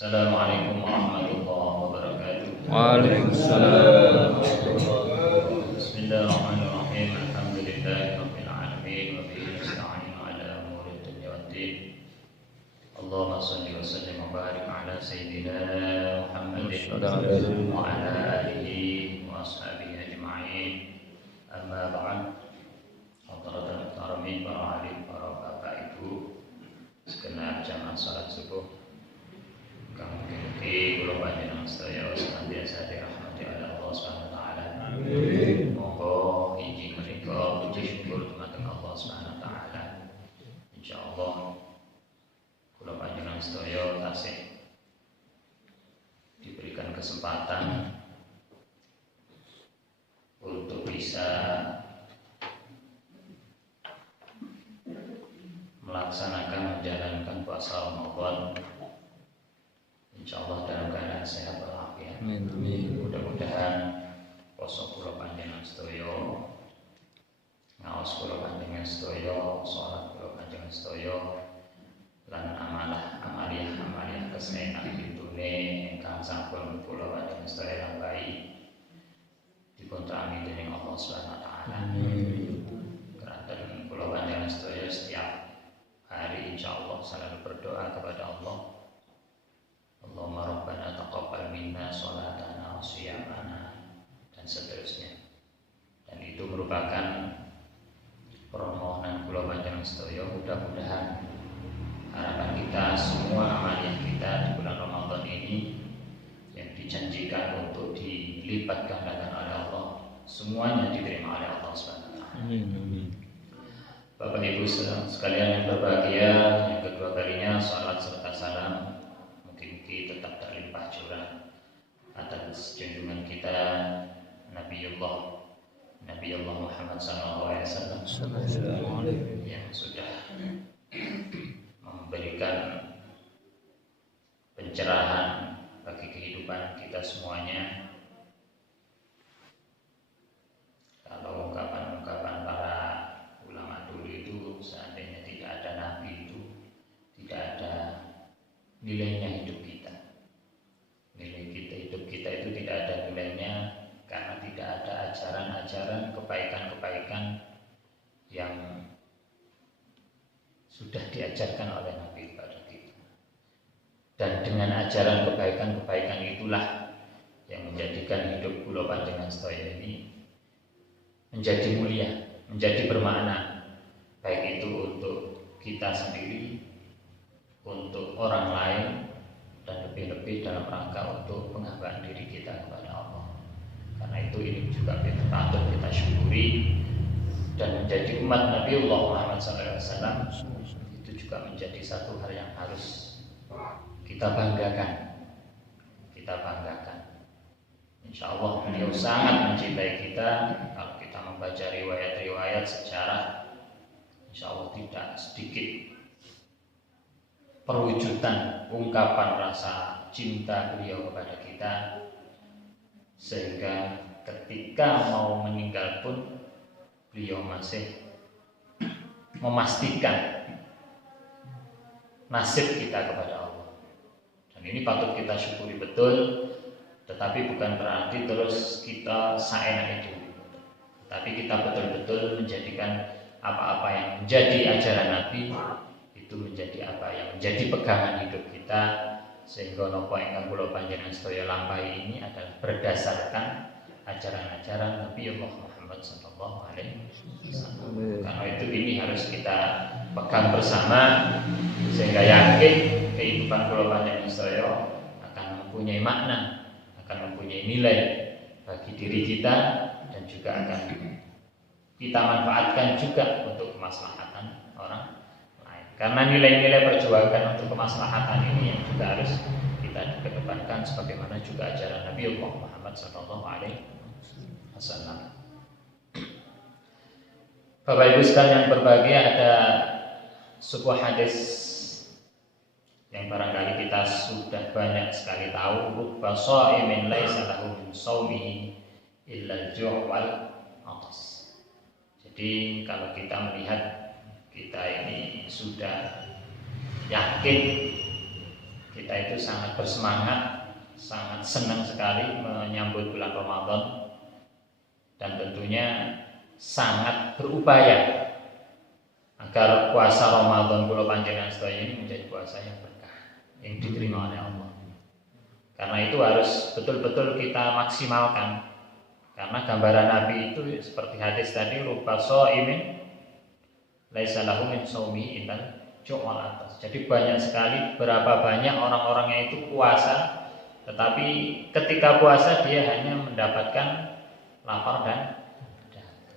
Assalamualaikum warahmatullahi wabarakatuh. Waalaikumsalam. Bismillahirrahmanirrahim. Alhamdulillahirabbil alamin wa bihi nasta'in 'ala umuri dunya waddin. Allahumma shalli wa sallim wa barik 'ala sayyidina Muhammadin wa 'ala alihi wa ashabihi ajma'in. Amma ba'd. Hadirin muhtaramin, para alim, para bapak ibu, segenap jamaah salat subuh. Mugi-mugi kula panjenengan sedaya senantiasa dirahmati oleh Allah Subhanahu wa taala. Amin. Monggo injil menika puji syukur dumateng Allah Subhanahu wa taala. Insyaallah kula panjenengan sedaya tasih diberikan kesempatan untuk bisa melaksanakan menjalankan puasa Ramadan, insyaallah dalam keadaan sehat walafiat. Amin. Mudah-mudahan poso kula panjenengan sedaya, ngaos kula panjenengan sedaya, salat kula panjenengan sedaya, lan amaliyah kesenengan ditune ingkang sampun kula panjenengan sedaya lampahi dipun tampi dening Allah Subhanahu wa taala. Amin. Keranten kula panjenengan sedaya setiap hari insyaallah selalu berdoa kepada Allah, Allahumma rabbana taqabbal minna sholatana wa siyamana, dan seterusnya. Dan itu merupakan permohonan kula panjenengan sedaya, mudah-mudahan harapan kita semua amaliyah kita di bulan Ramadan ini yang dijanjikan untuk dilipat gandakan oleh Allah, semuanya diterima oleh Allah Subhanahu wa taala. Amin. Bapak Ibu sekalian yang berbahagia, yang kedua kalinya salat serta salam mugi-mugi tetap terlimpah curah atas junjungan kita Nabiullah Muhammad SAW yang sudah memberikan pencerahan bagi kehidupan kita semuanya. Kalau ungkapan-ungkapan para ulama dulu itu, seandainya tidak ada Nabi itu tidak ada nilainya hidup kita. Hidup kita itu tidak ada nilainya karena tidak ada ajaran-ajaran kebaikan-kebaikan yang sudah diajarkan oleh Nabi kepada kita. Dan dengan ajaran kebaikan-kebaikan itulah yang menjadikan hidup kula panjenengan sedaya ini menjadi mulia, menjadi bermakna, baik itu untuk kita sendiri, untuk orang lain, dan lebih-lebih dalam rangka untuk penghambaan diri kita kepada Allah. Karena itu ini juga patut kita syukuri, dan menjadi umat Nabiullah Muhammad SAW itu juga menjadi satu hal yang harus kita banggakan. Insya Allah beliau sangat mencintai kita. Kalau kita membaca riwayat-riwayat sejarah, insya Allah tidak sedikit perwujudan ungkapan rasa cinta beliau kepada kita, sehingga ketika mau meninggal pun beliau masih memastikan nasib kita kepada Allah. Dan ini patut kita syukuri betul, tetapi bukan berarti terus kita seenaknya dulu, tapi kita betul-betul menjadikan apa-apa yang menjadi ajaran Nabi itu menjadi apa yang menjadi pegangan hidup kita, sehingga napa ingkang kula panjenengan sedaya lampahi ini adalah berdasarkan ajaran-ajaran Nabiullah Muhammad sallallahu alaihi wasallam. Karena itu ini harus kita pegang bersama, sehingga yakin kehidupan kula panjenengan sedaya akan mempunyai makna, akan mempunyai nilai bagi diri kita, dan juga akan kita manfaatkan juga untuk kemaslahatan orang lain. Karena nilai-nilai perjuangan untuk kemaslahatan ini yang juga harus kita kedepankan, sebagaimana juga ajaran Nabi Muhammad SAW. Bapak Ibu sekalian yang berbahagia, ada sebuah hadis yang barangkali kita sudah banyak sekali tahu, rubba sha'imin laisa lahu min shaumihi illa al-ju' wal 'atas. Jadi kalau kita melihat kita ini sudah yakin kita itu sangat bersemangat, sangat senang sekali menyambut bulan Ramadan, dan tentunya sangat berupaya agar puasa Ramadan kula panjenengan sedaya ini menjadi puasa yang berkah, yang diterima oleh Allah. Karena itu harus betul-betul kita maksimalkan. Karena gambaran Nabi itu seperti hadis tadi, ruba shaimin laisa lahu min shaumi illal ju'al atas. Jadi banyak sekali, berapa banyak orang-orang yang itu puasa, tetapi ketika puasa dia hanya mendapatkan lapar dan dahaga.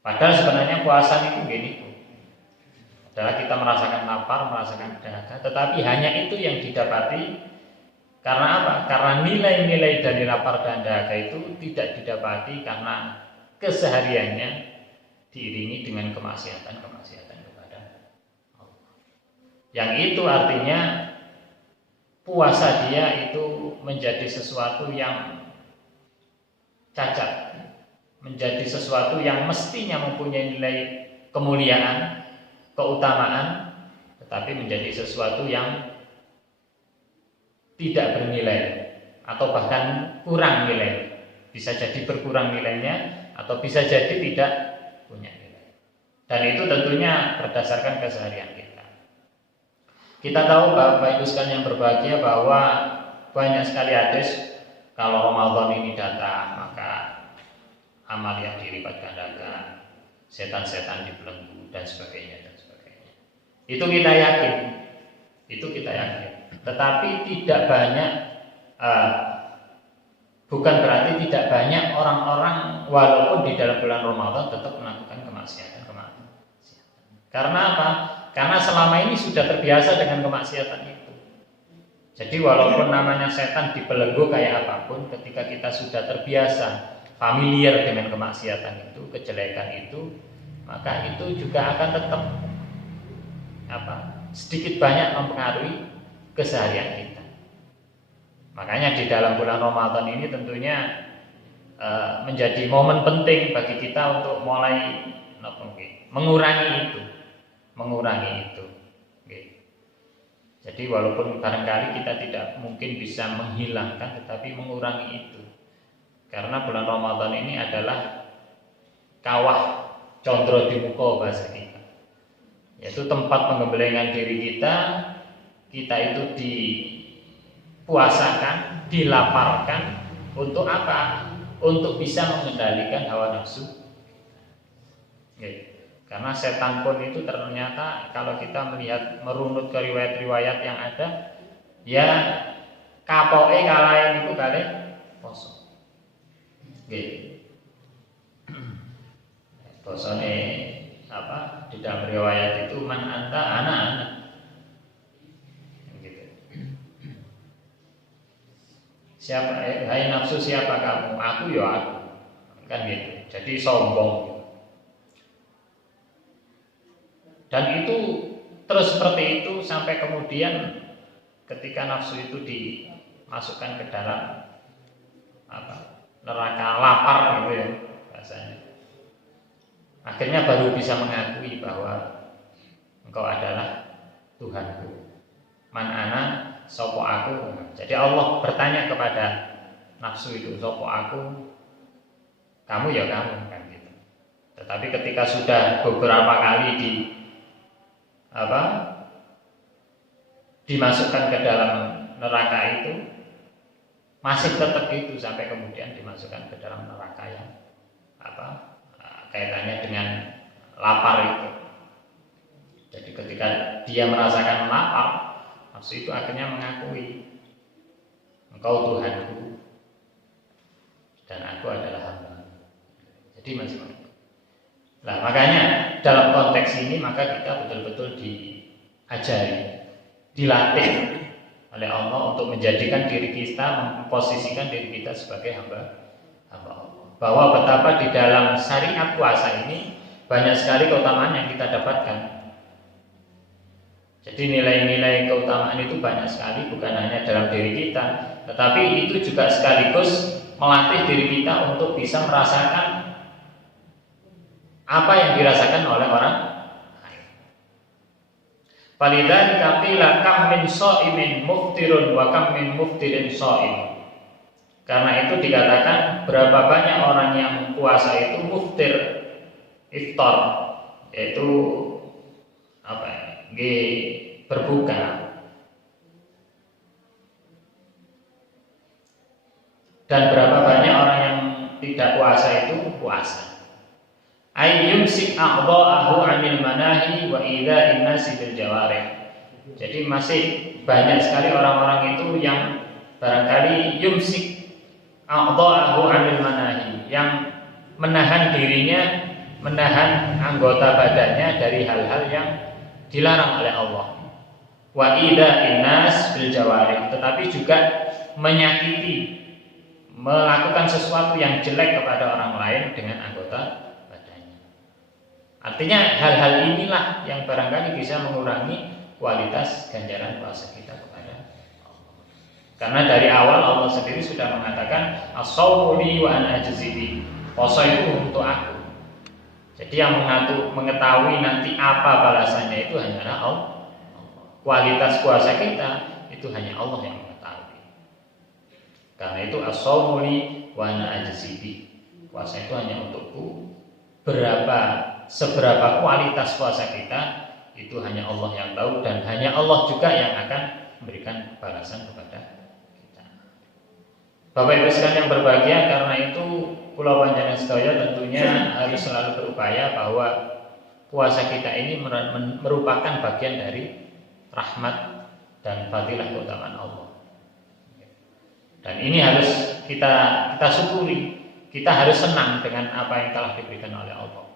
Padahal sebenarnya puasa itu gini, adalah kita merasakan lapar, merasakan dahaga, tetapi hanya itu yang didapati. Karena apa? Karena nilai-nilai dari lapar dan dahaga itu tidak didapati karena kesehariannya diiringi dengan kemaksiatan kepada Allah. Yang itu artinya puasa dia itu menjadi sesuatu yang cacat, menjadi sesuatu yang mestinya mempunyai nilai kemuliaan, keutamaan, tetapi menjadi sesuatu yang tidak bernilai atau bahkan kurang nilai. Bisa jadi berkurang nilainya atau bisa jadi tidak punya nilai. Dan itu tentunya berdasarkan keseharian kita. Kita tahu Bapak Ibu sekalian yang berbahagia bahwa banyak sekali hadis kalau Ramadan ini datang maka amal yang dilipat gandakan, setan-setan dibelenggu dan sebagainya dan sebagainya. Itu kita yakin. Tetapi tidak banyak, bukan berarti tidak banyak orang-orang walaupun di dalam bulan Ramadan tetap melakukan kemaksiatan. Karena apa? Karena selama ini sudah terbiasa dengan kemaksiatan itu. Jadi walaupun namanya setan dibelenggu kayak apapun, ketika kita sudah terbiasa, familiar dengan kemaksiatan itu, kejelekan itu, maka itu juga akan tetap sedikit banyak mempengaruhi keseharian kita. Makanya di dalam bulan Ramadan ini tentunya menjadi momen penting bagi kita untuk mulai mengurangi itu. Jadi walaupun barangkali kita tidak mungkin bisa menghilangkan, tetapi mengurangi itu. Karena bulan Ramadan ini adalah kawah condro di muka bahasa kita, yaitu tempat penggembelengan diri kita itu dipuasakan, dilaparkan untuk apa? Untuk bisa mengendalikan hawa nafsu. Karena setan pun itu ternyata kalau kita melihat merunut ke riwayat-riwayat yang ada, ya kapoke kalayan itu kali poso. Bosone di dalam riwayat itu man anta anak-anak. Siapa, hai nafsu siapa kamu? Aku ya aku. Kan gitu. Jadi sombong. Dan itu terus seperti itu sampai kemudian ketika nafsu itu dimasukkan ke dalam neraka lapar gitu ya bahasanya. Akhirnya baru bisa mengakui bahwa engkau adalah Tuhanku. Man ana sopo aku. Jadi Allah bertanya kepada nafsu itu, sopo aku, kamu ya kamu kan gitu. Tetapi ketika sudah beberapa kali dimasukkan ke dalam neraka itu, masih tetap itu sampai kemudian dimasukkan ke dalam neraka yang kaitannya dengan lapar itu. Jadi ketika dia merasakan lapar, nafsu itu akhirnya mengakui engkau Tuhanku dan aku adalah hamba. Jadi masih. Nah makanya dalam konteks ini maka kita betul-betul diajari, dilatih oleh Allah untuk menjadikan diri kita, memposisikan diri kita sebagai hamba Allah. Bahwa betapa di dalam syariat puasa ini banyak sekali keutamaan yang kita dapatkan. Jadi nilai-nilai keutamaan itu banyak sekali, bukan hanya dalam diri kita, tetapi itu juga sekaligus melatih diri kita untuk bisa merasakan apa yang dirasakan oleh orang lain. Falidzalika qila kam min shaimin muftirun wa kam min muftirin shaim. Karena itu dikatakan berapa banyak orang yang puasa itu muftir, iftar, yaitu apa ya? Berbuka. Dan berapa banyak orang yang tidak puasa itu puasa. Ayyumsik a'dha'ahu 'anil manahi wa idza'in nasi bil jawarih. Jadi masih banyak sekali orang-orang itu yang barangkali yumsik a'dha'ahu 'anil manahi, yang menahan dirinya, menahan anggota badannya dari hal-hal yang dilarang oleh Allah. Wa idza'in nas bil jawarih, tetapi juga menyakiti, melakukan sesuatu yang jelek kepada orang lain dengan anggota. Artinya hal-hal inilah yang barangkali bisa mengurangi kualitas ganjaran puasa kita kepada Allah. Karena dari awal Allah sendiri sudah mengatakan as-shaumu li wa ana ajzi bi. Puasa itu untuk aku. Jadi yang mengetahui nanti apa balasannya itu hanyalah Allah. Kualitas puasa kita itu hanya Allah yang mengetahui. Karena itu as-shaumu li wa ana ajzi bi. Puasa itu hanya untukku. Seberapa kualitas puasa kita itu hanya Allah yang tahu, dan hanya Allah juga yang akan memberikan balasan kepada kita. Bapak Ibu sekalian yang berbahagia, karena itu Kula Panjenengan sedaya tentunya harus selalu berupaya bahwa puasa kita ini merupakan bagian dari rahmat dan fadilah keutamaan Allah. Dan ini harus kita syukuri. Kita harus senang dengan apa yang telah diberikan oleh Allah.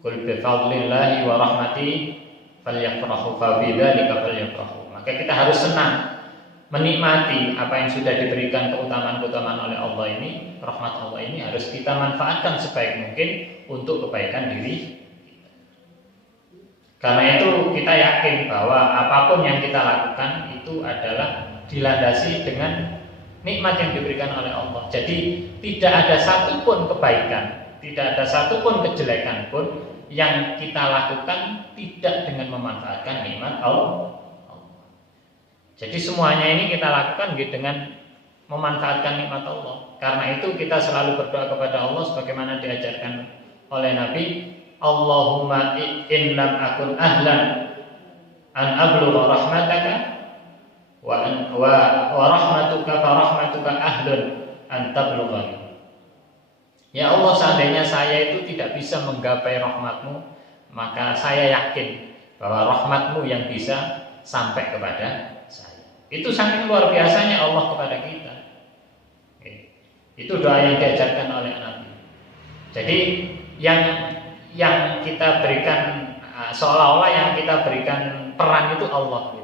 Qul bi fadlillahi wa rahmati falyafrahu fa bidzalika falyafrahu. Maka kita harus senang menikmati apa yang sudah diberikan keutamaan-keutamaan oleh Allah ini, rahmat Allah ini harus kita manfaatkan sebaik mungkin untuk kebaikan diri kita. Karena itu kita yakin bahwa apapun yang kita lakukan itu adalah dilandasi dengan nikmat yang diberikan oleh Allah. Jadi tidak ada satupun kebaikan, tidak ada satupun kejelekan pun yang kita lakukan tidak dengan memanfaatkan nikmat Allah. Jadi semuanya ini kita lakukan dengan memanfaatkan nikmat Allah. Karena itu kita selalu berdoa kepada Allah sebagaimana diajarkan oleh Nabi, Allahumma in lam akun ahlan an ablugha rahmataka wa rahmatuka fa rahmatuka ahlun an tablughani. Ya Allah, seandainya saya itu tidak bisa menggapai rahmat-Mu, maka saya yakin bahwa rahmat-Mu yang bisa sampai kepada saya. Itu saking luar biasanya Allah kepada kita. Itu doa yang diajarkan oleh Nabi. Jadi yang kita berikan, seolah-olah yang kita berikan peran itu Allah.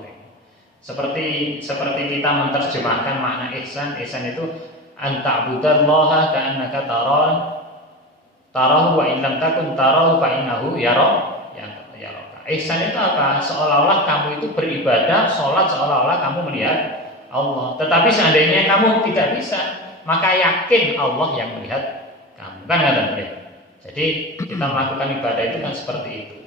Seperti kita menerjemahkan makna ihsan. Ihsan itu anta'budallaha ka'annaka tarahu wa in lam takun tarahu fa innahu yaraka. Ihsan itu apa? Seolah-olah kamu itu beribadah, sholat seolah-olah kamu melihat Allah. Tetapi seandainya kamu tidak bisa, maka yakin Allah yang melihat kamu. Kan nggak boleh. Jadi kita melakukan ibadah itu kan seperti itu.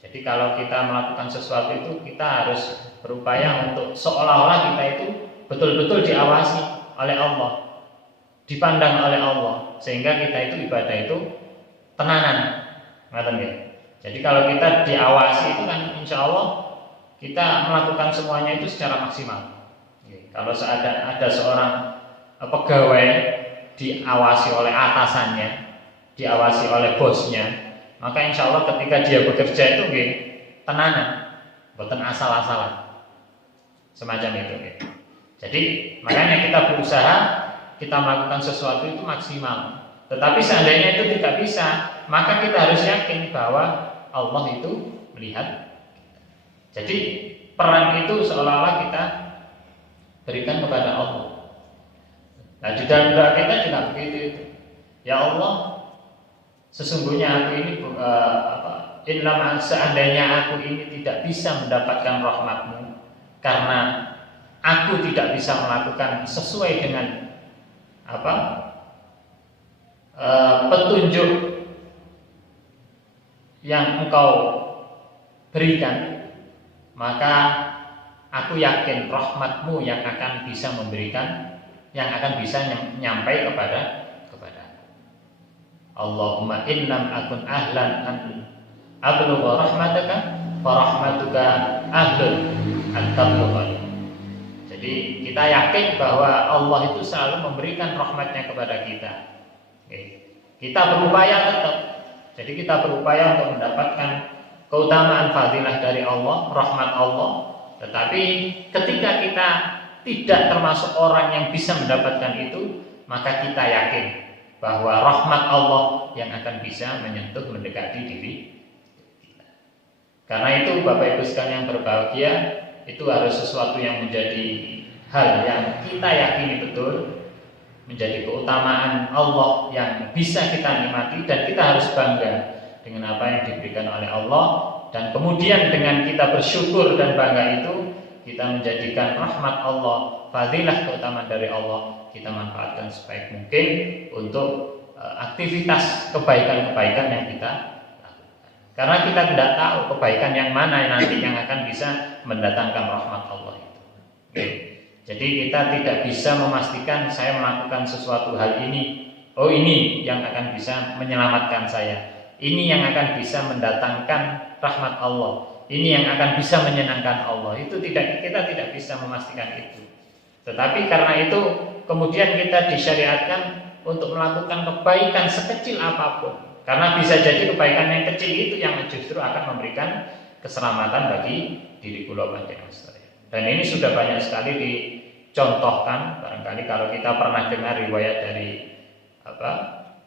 Jadi kalau kita melakukan sesuatu itu kita harus berupaya untuk seolah-olah kita itu betul-betul diawasi oleh Allah, dipandang oleh Allah, sehingga kita itu ibadah itu tenanan. Ngerti ya? Jadi kalau kita diawasi itu kan insya Allah kita melakukan semuanya itu secara maksimal. Kalau ada seorang pegawai diawasi oleh atasannya, diawasi oleh bosnya, maka insya Allah ketika dia bekerja itu tenanan, bukan asal-asalan, semacam itu. Jadi makanya kita berusaha, kita melakukan sesuatu itu maksimal. Tetapi seandainya itu tidak bisa, maka kita harus yakin bahwa Allah itu melihat. Jadi peran itu seolah-olah kita berikan kepada Allah. Nah di dalam doa kita juga begitu. Ya Allah, sesungguhnya aku ini seandainya aku ini tidak bisa mendapatkan rahmat-Mu karena aku tidak bisa melakukan sesuai dengan petunjuk yang Engkau berikan, maka aku yakin rahmatmu yang akan bisa memberikan, yang akan bisa nyampai kepadaku. Allahumma innam akun ahlan an ablugha rahmataka fa rahmatuka ahlun an tablugha. Jadi kita yakin bahwa Allah itu selalu memberikan rahmatnya kepada kita. Kita berupaya tetap. Jadi kita berupaya untuk mendapatkan keutamaan fadilah dari Allah, rahmat Allah. Tetapi ketika kita tidak termasuk orang yang bisa mendapatkan itu, maka kita yakin bahwa rahmat Allah yang akan bisa menyentuh, mendekati diri kita. Karena itu Bapak Ibu sekalian yang berbahagia, itu harus sesuatu yang menjadi hal yang kita yakini betul, menjadi keutamaan Allah yang bisa kita nikmati, dan kita harus bangga dengan apa yang diberikan oleh Allah. Dan kemudian dengan kita bersyukur dan bangga itu, kita menjadikan rahmat Allah, fadilah keutamaan dari Allah, kita manfaatkan sebaik mungkin untuk aktivitas kebaikan-kebaikan yang kita lakukan. Karena kita tidak tahu kebaikan yang mana nanti yang akan bisa mendatangkan rahmat Allah itu. Jadi kita tidak bisa memastikan saya melakukan sesuatu hal ini, oh ini yang akan bisa menyelamatkan saya, ini yang akan bisa mendatangkan rahmat Allah, ini yang akan bisa menyenangkan Allah. Itu kita tidak bisa memastikan itu. Tetapi karena itu kemudian kita disyariatkan untuk melakukan kebaikan sekecil apapun. Karena bisa jadi kebaikan yang kecil itu yang justru akan memberikan keselamatan bagi diri kula panjenengan sedaya. Dan ini sudah banyak sekali dicontohkan. Barangkali kalau kita pernah dengar riwayat dari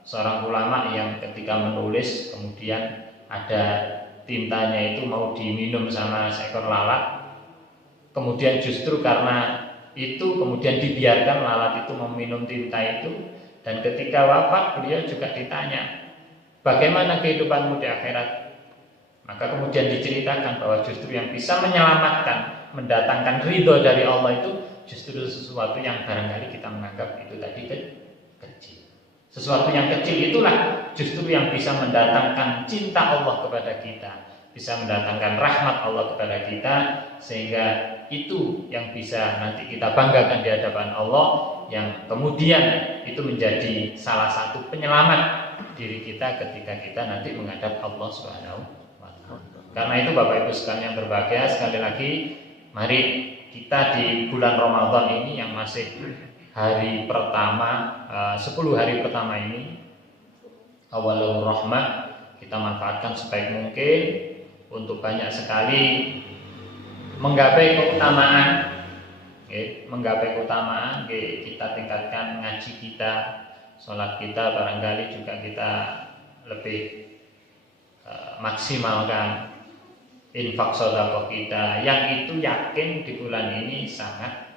seorang ulama yang ketika menulis kemudian ada tintanya itu mau diminum sama seekor lalat, kemudian justru karena itu kemudian dibiarkan lalat itu meminum tinta itu, dan ketika wafat beliau juga ditanya, bagaimana kehidupanmu di akhirat? Maka kemudian diceritakan bahwa justru yang bisa menyelamatkan, mendatangkan ridho dari Allah itu justru sesuatu yang barangkali kita menganggap itu tadi kecil. Sesuatu yang kecil itulah justru yang bisa mendatangkan cinta Allah kepada kita, bisa mendatangkan rahmat Allah kepada kita, sehingga itu yang bisa nanti kita banggakan di hadapan Allah, yang kemudian itu menjadi salah satu penyelamat diri kita ketika kita nanti menghadap Allah Subhanahu wa Ta'ala. Karena itu Bapak Ibu sekalian yang berbahagia, sekali lagi mari kita di bulan Ramadan ini yang masih hari pertama, 10 hari pertama ini, awalul rahmah, kita manfaatkan sebaik mungkin untuk banyak sekali menggapai keutamaan. Menggapai keutamaan, kita tingkatkan ngaji kita, sholat kita, barangkali juga kita lebih maksimalkan infak sedekah kita, yang itu yakin di bulan ini sangat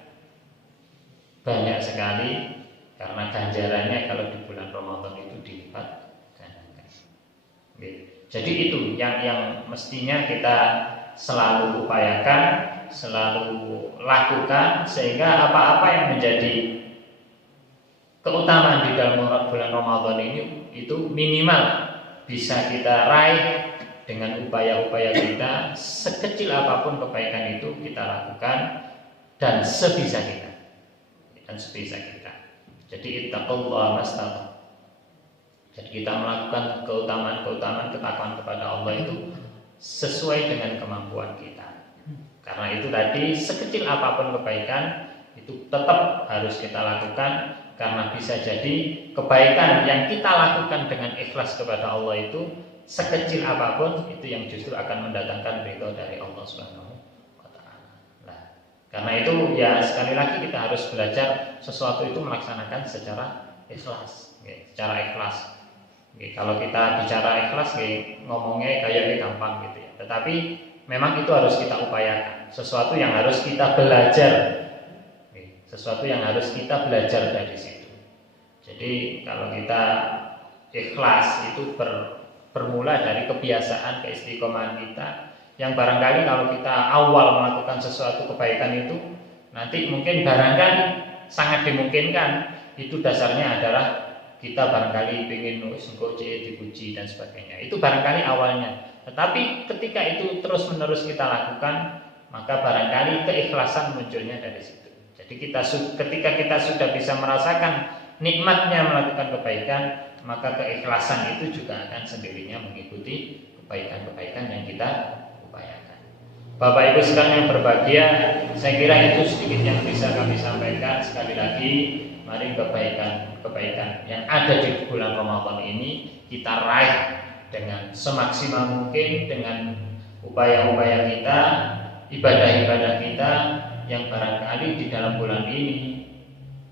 banyak sekali, karena ganjarannya kalau di bulan Ramadan itu dilipat gandakan. Jadi itu yang mestinya kita selalu upayakan, selalu lakukan, sehingga apa-apa yang menjadi keutamaan di dalam bulan Ramadan ini itu minimal bisa kita raih dengan upaya-upaya kita. Sekecil apapun kebaikan itu kita lakukan dan sebisa kita. Jadi ittaqullah mastata'tum. Jadi kita melakukan keutamaan-keutamaan, ketakwaan kepada Allah itu sesuai dengan kemampuan kita. Karena itu tadi sekecil apapun kebaikan itu tetap harus kita lakukan, karena bisa jadi kebaikan yang kita lakukan dengan ikhlas kepada Allah itu sekecil apapun itu yang justru akan mendatangkan ridho dari Allah Subhanahu wa Ta'ala. Nah, karena itu ya sekali lagi kita harus belajar sesuatu itu melaksanakan secara ikhlas, secara ikhlas. Kalau kita bicara ikhlas, ngomongnya kayaknya gampang gitu ya. Tetapi memang itu harus kita upayakan. Sesuatu yang harus kita belajar. Sesuatu yang harus kita belajar dari situ. Jadi kalau kita ikhlas itu bermula dari kebiasaan, keistiqomahan kita, yang barangkali kalau kita awal melakukan sesuatu kebaikan itu, nanti mungkin barangkali sangat dimungkinkan itu dasarnya adalah kita barangkali ingin dipuji dan sebagainya. Itu barangkali awalnya. Tetapi ketika itu terus menerus kita lakukan, maka barangkali keikhlasan munculnya dari situ. Jadi ketika kita sudah bisa merasakan nikmatnya melakukan kebaikan, maka keikhlasan itu juga akan sendirinya mengikuti kebaikan-kebaikan yang kita upayakan. Bapak Ibu sekalian yang berbahagia, saya kira itu sedikit yang bisa kami sampaikan. Sekali lagi, mari kebaikan-kebaikan yang ada di bulan Ramadan ini kita raih dengan semaksimal mungkin, dengan upaya-upaya kita, ibadah-ibadah kita yang barangkali di dalam bulan ini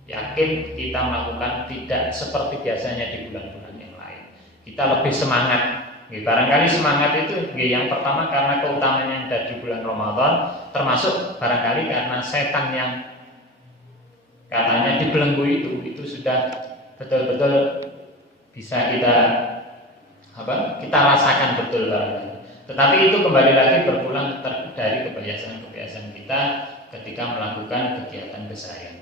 yakin kita melakukan tidak seperti biasanya di bulan-bulan yang lain. Kita lebih semangat. Barangkali semangat itu yang pertama karena keutamaan yang ada di bulan Ramadan, termasuk barangkali karena setan yang katanya dibelenggu itu sudah betul-betul bisa kita rasakan betul barangkali. Tetapi itu kembali lagi berpulang dari kebiasaan-kebiasaan kita ketika melakukan kegiatan keseharian.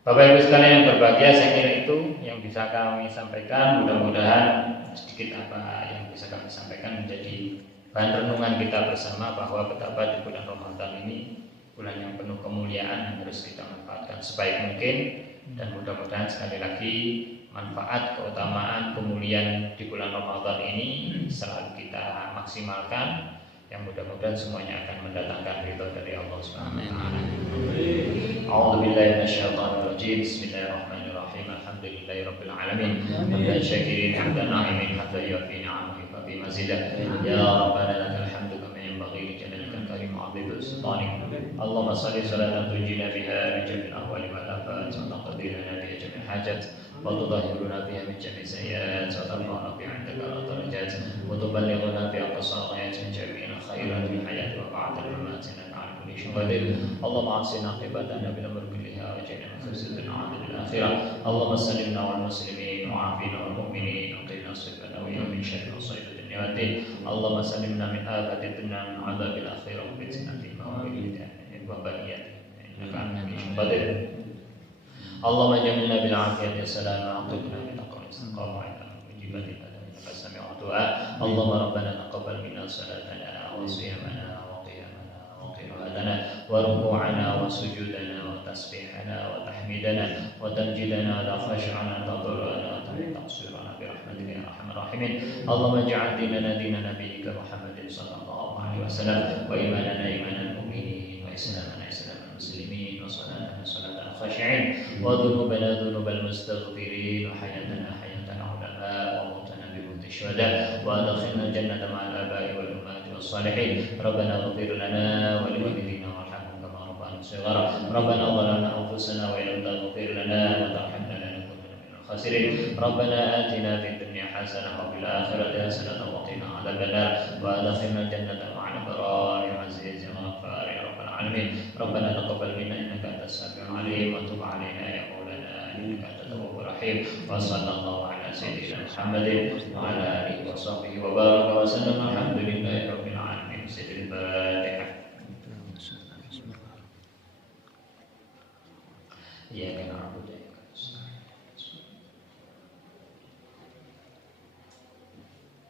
Bapak Ibu sekalian yang berbahagia, saya kira itu yang bisa kami sampaikan. Mudah-mudahan sedikit apa yang bisa kami sampaikan menjadi bahan renungan kita bersama bahwa betapa di bulan Ramadan ini bulan yang penuh kemuliaan yang harus kita manfaatkan sebaik mungkin, dan mudah-mudahan sekali lagi manfaat, keutamaan, kemuliaan di bulan Ramadan ini selalu kita maksimalkan, yang mudah-mudahan semuanya akan mendatangkan ridho dari Allah Subhanahu wa taala. A'udzubillahi minasyaitonir rajim. Bismillahirrahmanirrahim. Alhamdulillahirabbil alamin. Hamdan syakirin, hamdan na'imin, hamdan yafi ni'amahu wa bi mazidah. Ya Rabbana lakal hamdu kama yanbaghi li jalalikal karim wa 'azimi sultanik. Allahumma shalli salatan tunjina biha min jami'il ahwali wal afat wa taqdi lana biha jami'al hajat wa tudahhiruna biha min jami'i sayyi'at wa tarfa'una biha 'indaka al-darajat wa tuballighuna biha aqsal ghayat min jami'il khairat fil hayati wa ba'da al-mamat innaka 'ala kulli syai'in qadir. Allahumma ahsin 'aqibatana bil amri kulliha wa ja'alna min khizyin 'adil al-akhirah. Allahumma sallimna wal muslimin wa 'afina wal mu'minin wa qina sifana wa min syarri masa'ib ad-dunya wad din. Allahumma sallimna min afati ad-dunya wa 'adzabil akhirah wa fitnati mawa'id wa baliyat innaka 'ala kulli syai'in qadir. Allahumma jamilna bil 'afiyati salam wa aqimna bil aqwali istiqamah wa ijabati innaka sami'ud du'a. Allahumma rabbana taqabbal minna salatana wa siyamana wa qiyamana wa qira'atana wa ruku'ana wa sujudana wa tasbihana wa tahmidana wa tamjidana wa khash'ana tadurrana wa taqsirana bi rahmatika ya arhamar rahimin. Allahumma ij'al dinana dina nabiyyika Muhammadin sallallahu alaihi wasallam wa imanana imanal mu'minin wa islamana islamal muslimin wa salatana salatal khashi'in wa dhunubana dhunubal mustaghfirin wa hayatana hayatal ulama wa mautana bi mauti syuhada wa adkhilna jannata ma'al aba'i wal ummati was salihin. Rabbana ighfir lana wa li walidina warhamhum kama rabbana shighara. Rabbana zalamna anfusana wa illam taghfir lana wa tarhamna lanakunanna minal khasirin. Rabbana atina fid dunya hasanah wa fil akhirati hasanah wa qina adzaban nar wa adkhilna jannata ma'al abrar ya aziz ya ghaffar ya rabbal alamin. Rabbana taqabbal minna innaka antas samiul alim wa tub 'alaina ya maulana innaka antat tawwabur rahim. Wa sallallahu ala sayyidina Muhammadin wa ala alihi wa sahbihi wa baraka wa sallam. Alhamdulillahi rabbil alamin. Sayyidil Fatihah. Ya kana abudu.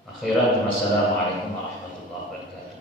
Akhiran, wassalamualaikum warahmatullahi wabarakatuh.